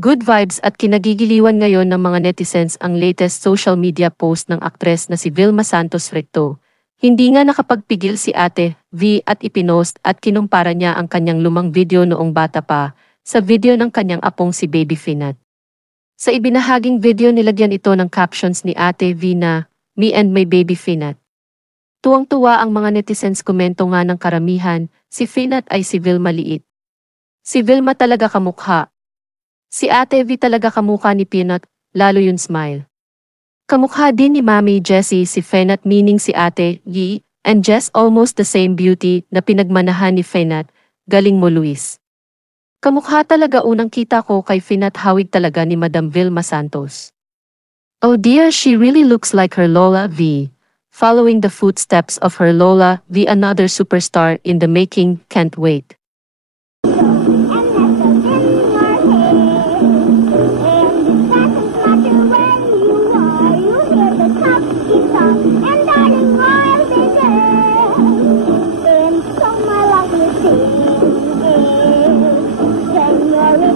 Good vibes at kinagigiliwan ngayon ng mga netizens ang latest social media post ng aktres na si Vilma Santos Recto. Hindi nga nakapagpigil si Ate V at ipinost at kinumpara niya ang kanyang lumang video noong bata pa sa video ng kanyang apong si Baby Finat. Sa ibinahaging video nilagyan ito ng captions ni Ate V na, "Me and my baby Finat." Tuwang-tuwa ang mga netizens, komento nga ng karamihan, si Finat ay si Vilma liit. Si Vilma talaga kamukha. Si Ate V talaga kamukha ni Peanut, lalo yung smile. Kamukha din ni Mami Jessie si Fenat, meaning si Ate V, and Jess almost the same beauty na pinagmanahan ni Fenat. Galing mo, Luis. Kamukha talaga, unang kita ko kay Fenat, hawig talaga ni Madam Vilma Santos. Oh dear, she really looks like her Lola V. Following the footsteps of her Lola V, another superstar in the making, can't wait. January